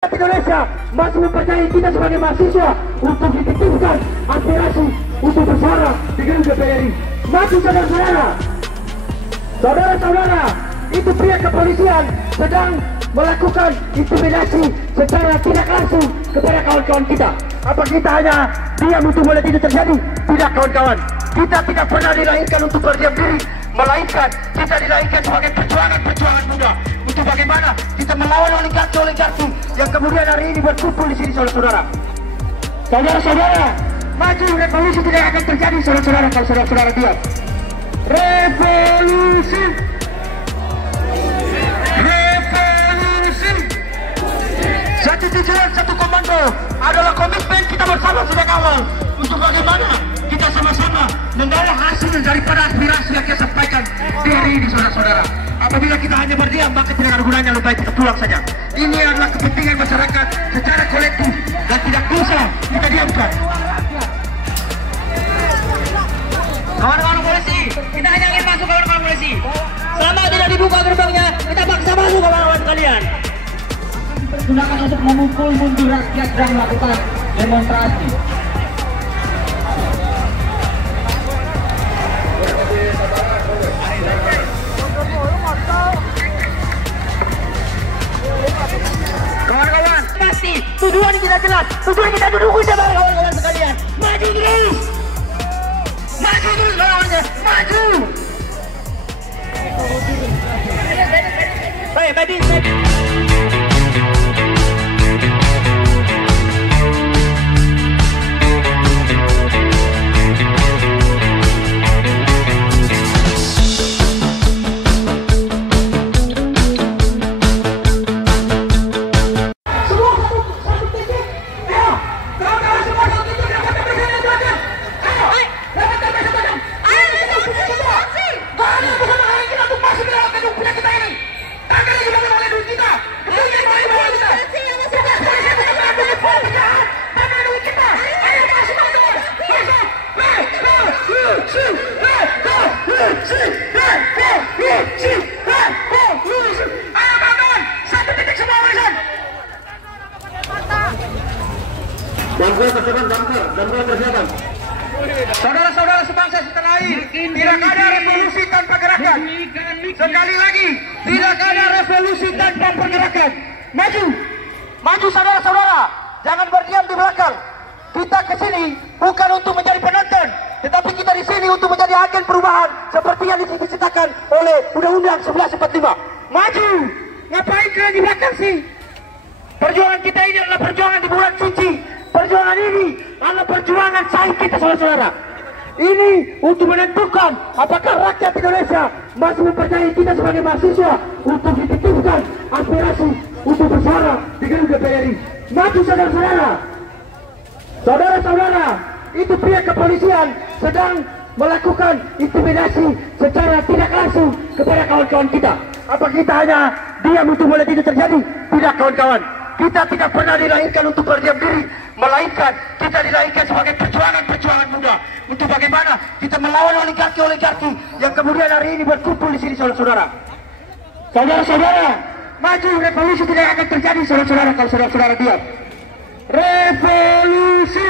Indonesia masih mempercayai kita sebagai mahasiswa untuk dititipkan aspirasi untuk bersuara di gedung DPR RI. Maju saudara-saudara, saudara-saudara, itu pihak kepolisian sedang melakukan intimidasi secara tidak langsung kepada kawan-kawan kita. Apa kita hanya diam untuk melihat itu terjadi? Tidak, kawan-kawan. Kita tidak pernah dilahirkan untuk berdiam diri, melainkan kita dilahirkan sebagai perjuangan muda untuk bagaimana kita melawan oligarki yang kemudian hari ini berkumpul di sini, saudara-saudara. Saudara-saudara, maju revolusi tidak akan terjadi, saudara-saudara, kalau saudara-saudara diam. Revolusi, revolusi. Satu tujuan, satu komando adalah komitmen kita bersama sejak awal untuk bagaimana kita sama-sama membawa hasil daripada aspirasi yang kita sampaikan di hari ini, saudara-saudara. Apabila kita hanya berdiam, maka tidak ada gunanya, lebih baik kita pulang saja. Ini adalah kepentingan masyarakat secara kolektif dan tidak bisa kita diamkan. Kawan-kawan polisi, kita hanya ingin masuk, kawan-kawan polisi. Selama tidak dibuka gerbangnya, kita paksa masuk, kawan-kawan sekalian. Gunakan untuk memukul mundur rakyat dan melakukan demonstrasi. Kawan-kawan, pasti tujuan kita jelas, tujuan kita duduk sabar, kawan-kawan sekalian. Maju terus, kawan-kawan, maju. Baik, medis. Saudara-saudara sebangsa setanah air, tidak ada revolusi tanpa gerakan. Sekali lagi, tidak ada revolusi tanpa pergerakan. Maju, maju saudara-saudara, jangan berdiam di belakang. Kita kesini bukan untuk menjadi penonton, tetapi kita di sini untuk menjadi agen perubahan seperti yang diciptakan oleh Undang-Undang 1145. Maju, ngapain kalian di belakang sih? Perjuangan kita ini adalah perjuangan di bulan suci. Perjuangan ini adalah perjuangan sahih kita, saudara-saudara. Ini untuk menentukan apakah rakyat Indonesia masih mempercayai kita sebagai mahasiswa untuk dititipkan aspirasi untuk bersuara di gedung DPR RI. Maju saudara-saudara, saudara-saudara, itu pihak kepolisian sedang melakukan intimidasi secara tidak langsung kepada kawan-kawan kita. Apa kita hanya diam untuk melihat itu terjadi? Tidak, kawan-kawan. Kita tidak pernah dilahirkan untuk berdiam diri, melainkan kita dilahirkan sebagai perjuangan muda untuk bagaimana kita melawan oligarki yang kemudian hari ini berkumpul di sini, saudara-saudara. Saudara-saudara, maju revolusi tidak akan terjadi, saudara-saudara, kalau saudara-saudara diam. Revolusi,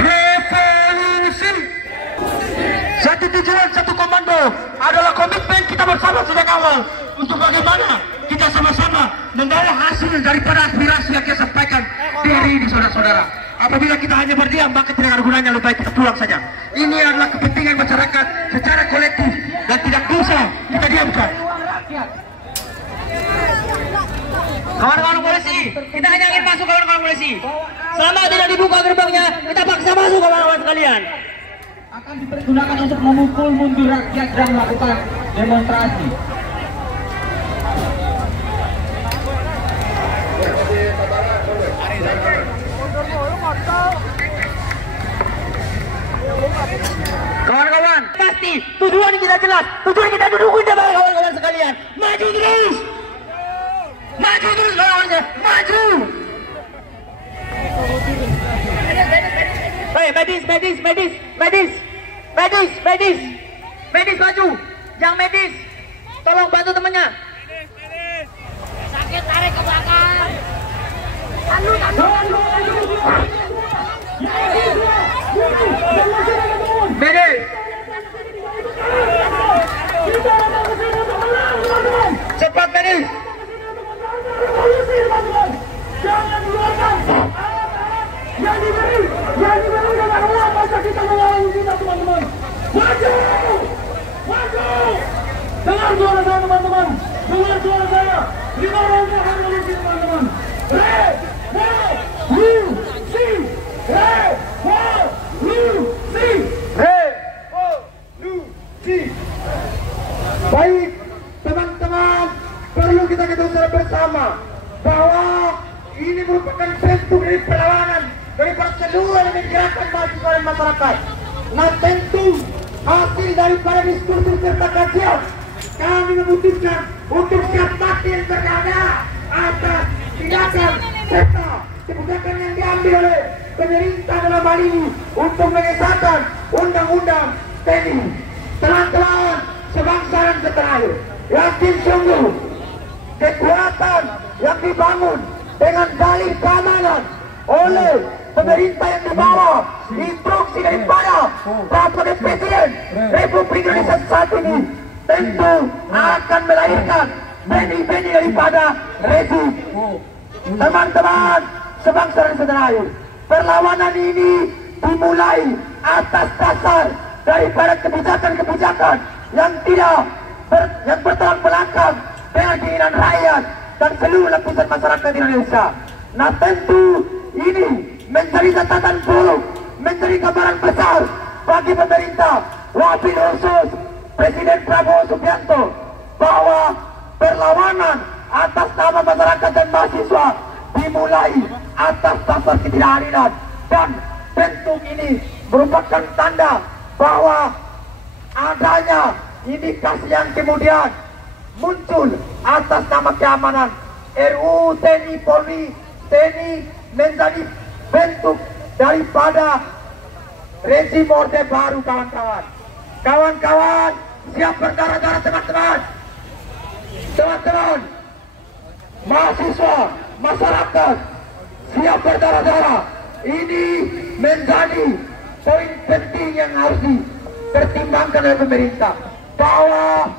revolusi. Satu tujuan, satu komando adalah komitmen kita bersama sejak awal untuk bagaimana kita sama-sama membawa hasil daripada aspirasi yang kita sampaikan di hari ini, saudara-saudara. Apabila kita hanya berdiam, maka tidak ada gunanya, lebih baik kita pulang saja. Ini adalah kepentingan masyarakat secara kolektif dan tidak bisa kita diamkan. Kawan-kawan polisi, kita hanya ingin masuk, kawan-kawan polisi. Selama tidak dibuka gerbangnya, kita paksa masuk, kawan-kawan sekalian. Akan dipergunakan untuk memukul mundur rakyat dan melakukan demonstrasi. Kawan-kawan, pasti tujuan kita jelas, tujuan kita duduk sabar, kawan-kawan sekalian. Maju terus, kawan-kawan, maju. Baik, medis maju, yang medis, tolong bantu temannya. Sakit, tarik ke belakang. Yang diberi dengan uang masa kita melawan kita teman-teman. Maju! Maju! Dengar suara saya teman-teman. Dengar suara saya. 5 langkah revolusi teman-teman. Revolusi! Revolusi! Revolusi! Baik, teman-teman, perlu kita ketahui bersama bahwa ini merupakan bentuk dari perlawanan dari seluruh elemen gerakan mahasiswa dan masyarakat. Nah, tentu hasil daripada diskusi serta kajian, kami memutuskan untuk siap mati yang berada atas tindakan serta kebijakan yang diambil oleh pemerintah dalam hal ini untuk mengesahkan undang-undang TNI. Teman-teman sebangsa dan setanah air, yakin sungguh kekuatan yang dibangun dengan dalih keamanan oleh pemerintah yang dibawa instruksi daripada Bapak Presiden Republik Indonesia saat ini tentu akan melahirkan benih-benih daripada rezim. Teman-teman sebangsa dan setanah air, perlawanan ini dimulai atas dasar daripada kebijakan-kebijakan yang yang bertolak belakang dengan keinginan rakyat dan seluruh lapisan masyarakat Indonesia. Nah, tentu ini menjadi catatan buruk, menjadi gambaran besar bagi pemerintah wabil khusus Presiden Prabowo Subianto bahwa perlawanan atas nama masyarakat dan mahasiswa dimulai atas dasar ketidakadilan, dan bentuk ini merupakan tanda bahwa adanya indikasi yang kemudian muncul atas nama keamanan. RUU TNI Polri, TNI menjadi bentuk daripada rezim orde baru, kawan-kawan. Kawan-kawan siap berdarah-darah, teman-teman. Teman-teman mahasiswa, masyarakat siap berdarah-darah. Ini menjadi poin penting yang harus dipertimbangkan oleh pemerintah, bahwa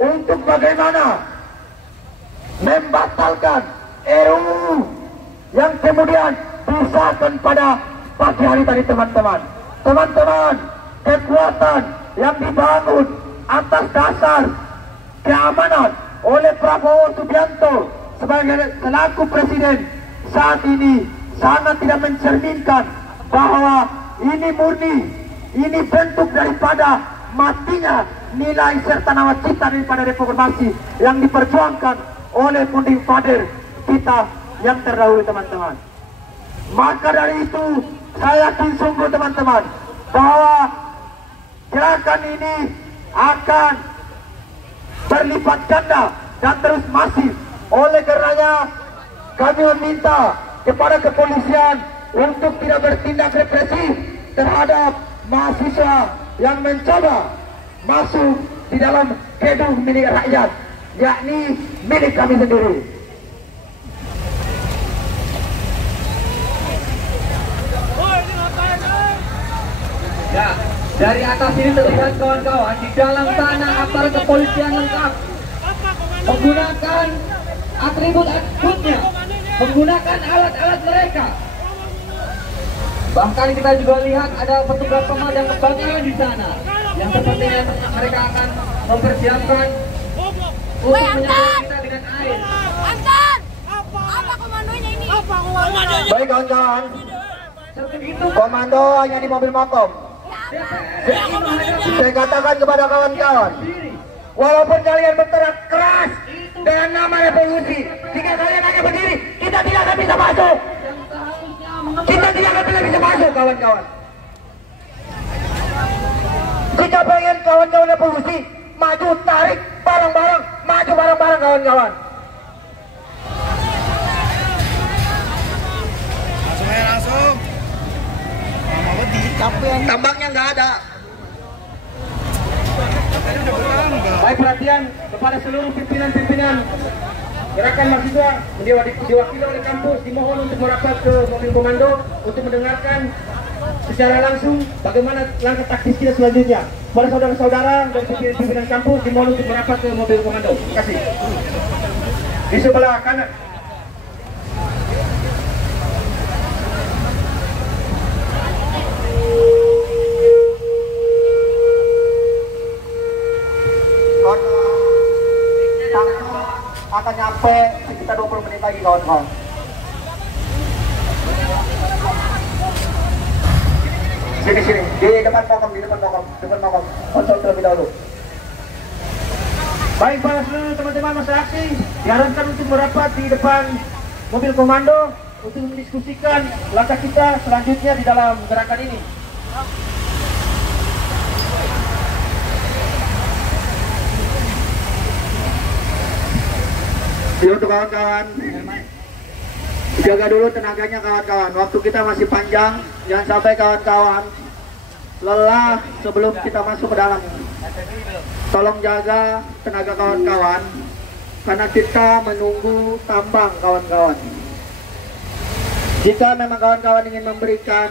untuk bagaimana membatalkan RUU yang kemudian disahkan pada pagi hari tadi, teman-teman. Teman-teman, kekuatan yang dibangun atas dasar keamanan oleh Prabowo Subianto sebagai selaku presiden saat ini sangat tidak mencerminkan bahwa ini murni, ini bentuk daripada matinya nilai serta nawacita daripada reformasi yang diperjuangkan oleh founding father kita yang terdahulu, teman-teman. Maka dari itu saya yakin sungguh, teman-teman, bahwa gerakan ini akan berlipat ganda dan terus masif. Oleh karenanya kami meminta kepada kepolisian untuk tidak bertindak represif terhadap mahasiswa yang mencoba masuk di dalam gedung milik rakyat, yakni milik kami sendiri. Ya, dari atas ini terlihat kawan-kawan, di dalam sana aparat kepolisian lengkap menggunakan atribut-atributnya, menggunakan alat-alat mereka. Bahkan kita juga lihat ada petugas pemadam kebakaran di sana yang sepertinya mereka akan mempersiapkan untuk menyambut kita dengan air. Anton, apa komandonya ini? Apa komandonya? Baik, kawan-kawan, komando hanya di mobil mokom. Saya katakan kepada kawan-kawan, walaupun kalian berteriak keras dengan nama revolusi, jika kalian hanya berdiri, kita tidak akan bisa masuk. Kita tidak akan bisa masuk, kawan-kawan. Jika pengen kawan-kawan revolusi, maju, tarik bareng-bareng, maju bareng-bareng, kawan-kawan. Langsung. Tambangnya nggak ada. Baik, perhatian kepada seluruh pimpinan-pimpinan gerakan mahasiswa diwakili oleh kampus, dimohon untuk merapat ke mobil komando untuk mendengarkan secara langsung bagaimana langkah taktis kita selanjutnya. Para saudara-saudara dan pimpinan kampus dimohon untuk merapat ke mobil komando. Terima kasih. Di sebelah kanan. Akan nyampe sekitar 20 menit lagi kawan-kawan. Sini, di depan pokok, kontrol terlebih dahulu. Baik para seluruh teman-teman masa aksi, diharapkan untuk merapat di depan mobil komando untuk mendiskusikan langkah kita selanjutnya di dalam gerakan ini. Untuk kawan-kawan, jaga dulu tenaganya kawan-kawan. Waktu kita masih panjang, jangan sampai kawan-kawan lelah sebelum kita masuk ke dalam. Tolong jaga tenaga kawan-kawan, karena kita menunggu tambang kawan-kawan. Jika memang kawan-kawan ingin memberikan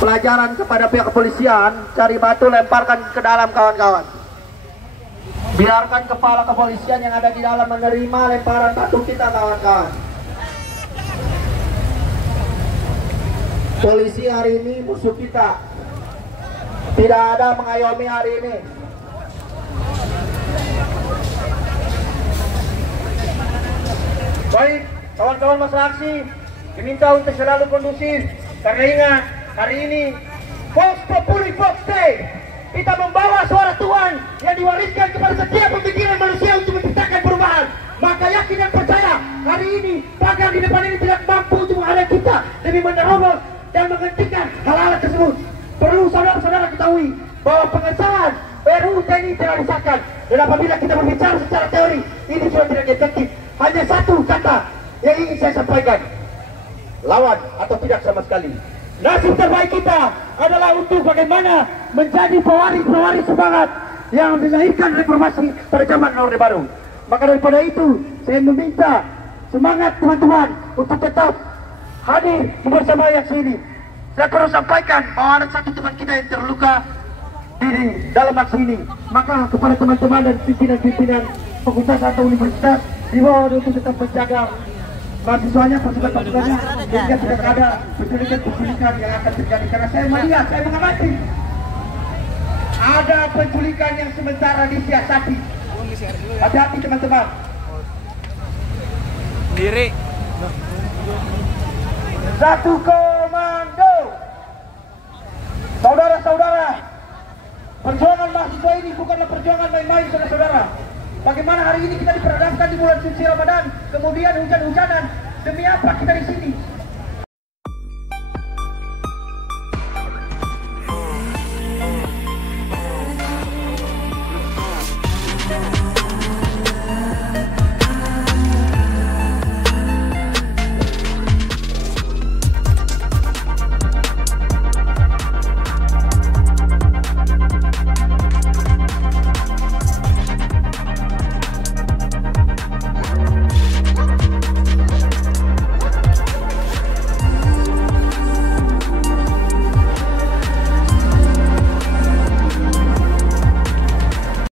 pelajaran kepada pihak kepolisian, cari batu lemparkan ke dalam kawan-kawan. Biarkan kepala kepolisian yang ada di dalam menerima lemparan batu kita kawan-kawan. Polisi hari ini musuh kita. Tidak ada mengayomi hari ini. Baik, kawan-kawan masa aksi diminta untuk selalu kondusif. Karena ingat, hari ini Vox Populi Vox Dei. Kita membawa suara Tuhan yang diwariskan kepada setiap pemikiran manusia untuk menciptakan perubahan. Maka yakin dan percaya, hari ini pagar di depan ini tidak mampu untuk menghalangi kita demi menerobos dan menghentikan hal-hal tersebut. Perlu saudara-saudara ketahui bahwa pengesahan RUU TNI telah disahkan, dan apabila kita berbicara secara teori, ini sudah tidak efektif. Hanya satu kata yang ingin saya sampaikan: lawan atau tidak sama sekali. Nasib terbaik kita adalah untuk bagaimana menjadi pewaris semangat yang dilahirkan reformasi pada zaman Orde Baru. Maka daripada itu, saya meminta semangat teman-teman untuk tetap hadir bersama yang sini. Saya perlu sampaikan bahwa ada satu teman kita yang terluka di dalam aksi ini. Maka kepada teman-teman dan pimpinan-pimpinan fakultas atau universitas, dibawa untuk tetap menjaga mahasiswanya, pasukan-pasukannya, sehingga tidak ada penculikan yang akan terjadi. Karena saya melihat, saya mengamati ada penculikan yang sementara disiasati. Hati-hati teman-teman. Diri. Satu komando. Saudara-saudara, perjuangan mahasiswa ini bukanlah perjuangan main-main, saudara-saudara. Bagaimana hari ini kita diperhadapkan di bulan suci Ramadan, kemudian hujan-hujanan. Demi apa kita di sini?